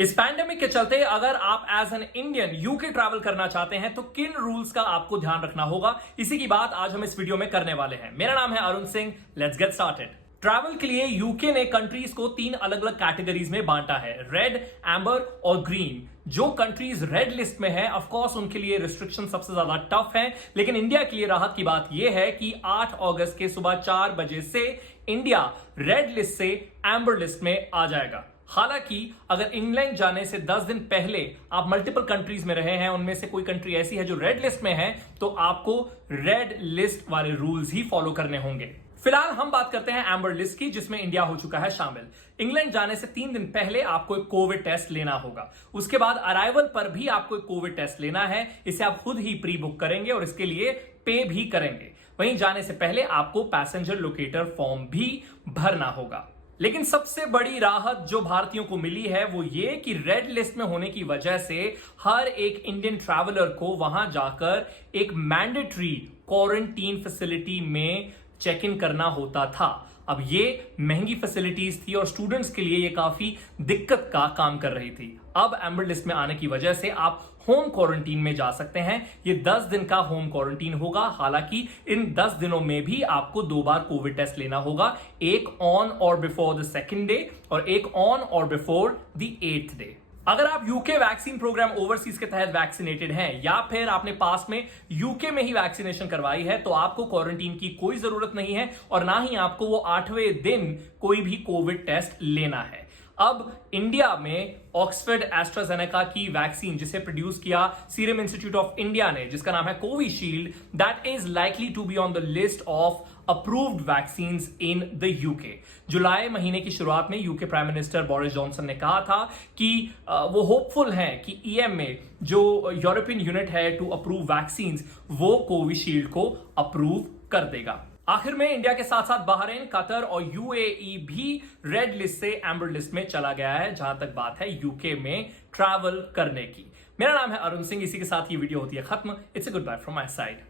इस पैंडेमिक के चलते अगर आप as an Indian UK travel करना चाहते हैं तो किन रूल्स का आपको ध्यान रखना होगा, इसी की बात आज हम इस वीडियो में करने वाले हैं। मेरा नाम है Arun Singh. Let's get started. Travel के लिए यूके ने कंट्रीज को 3 अलग अलग कैटेगरीज में बांटा है, रेड, एम्बर और ग्रीन। जो कंट्रीज रेड लिस्ट में है ऑफ कोर्स उनके लिए रिस्ट्रिक्शन सबसे ज्यादा टफ है, लेकिन इंडिया के लिए राहत की बात यह है कि 8 अगस्त के सुबह 4 बजे से इंडिया रेड लिस्ट से एम्बर लिस्ट में आ जाएगा। हालांकि अगर इंग्लैंड जाने से 10 दिन पहले आप मल्टीपल कंट्रीज में रहे हैं, उनमें से कोई कंट्री ऐसी है जो रेड लिस्ट में है, तो आपको रेड लिस्ट वाले रूल्स ही फॉलो करने होंगे। फिलहाल हम बात करते हैं एम्बर लिस्ट की, जिसमें इंडिया हो चुका है शामिल। इंग्लैंड जाने से 3 दिन पहले आपको एक कोविड टेस्ट लेना होगा। उसके बाद अराइवल पर भी आपको एक कोविड टेस्ट लेना है। इसे आप खुद ही प्री बुक करेंगे और इसके लिए पे भी करेंगे। वहीं जाने से पहले आपको पैसेंजर लोकेटर फॉर्म भी भरना होगा। लेकिन सबसे बड़ी राहत जो भारतीयों को मिली है वो ये कि रेड लिस्ट में होने की वजह से हर एक इंडियन ट्रैवलर को वहां जाकर एक मैंडेटरी क्वारंटीन फैसिलिटी में चेक इन करना होता था। अब ये महंगी फैसिलिटीज थी और स्टूडेंट्स के लिए ये काफी दिक्कत का काम कर रही थी। अब एम्बर लिस्ट में आने की वजह से आप होम क्वारंटीन में जा सकते हैं। ये 10 दिन का होम क्वारंटीन होगा। हालांकि इन 10 दिनों में भी आपको 2 बार कोविड टेस्ट लेना होगा, एक ऑन और बिफोर द सेकेंड डे और एक ऑन और बिफोर द 8th डे। अगर आप यूके वैक्सीन प्रोग्राम ओवरसीज के तहत वैक्सीनेटेड हैं या फिर आपने पास में यूके में ही वैक्सीनेशन करवाई है, तो आपको क्वारंटीन की कोई जरूरत नहीं है और ना ही आपको वो 8वें दिन कोई भी कोविड टेस्ट लेना है। अब इंडिया में ऑक्सफोर्ड एस्ट्राजेनेका की वैक्सीन, जिसे प्रोड्यूस किया सीरम इंस्टीट्यूट ऑफ इंडिया ने, जिसका नाम है Covishield, that is likely to be on the list of approved vaccines in the UK. जुलाई महीने की शुरुआत में UK prime minister Boris Johnson ने कहा था कि वो होपफुल हैं कि ईएमए, जो यूरोपियन यूनिट है टू अप्रूव वैक्सीन्स, वो कोविशील्ड को अप्रूव कर देगा। आखिर में इंडिया के साथ साथ बहरीन, कतर और यूएई भी रेड लिस्ट से एम्बर लिस्ट में चला गया है, जहां तक बात है यूके में ट्रैवल करने की। मेरा नाम है अरुण सिंह। इसी के साथ ये वीडियो होती है खत्म। It's a good bye from my side.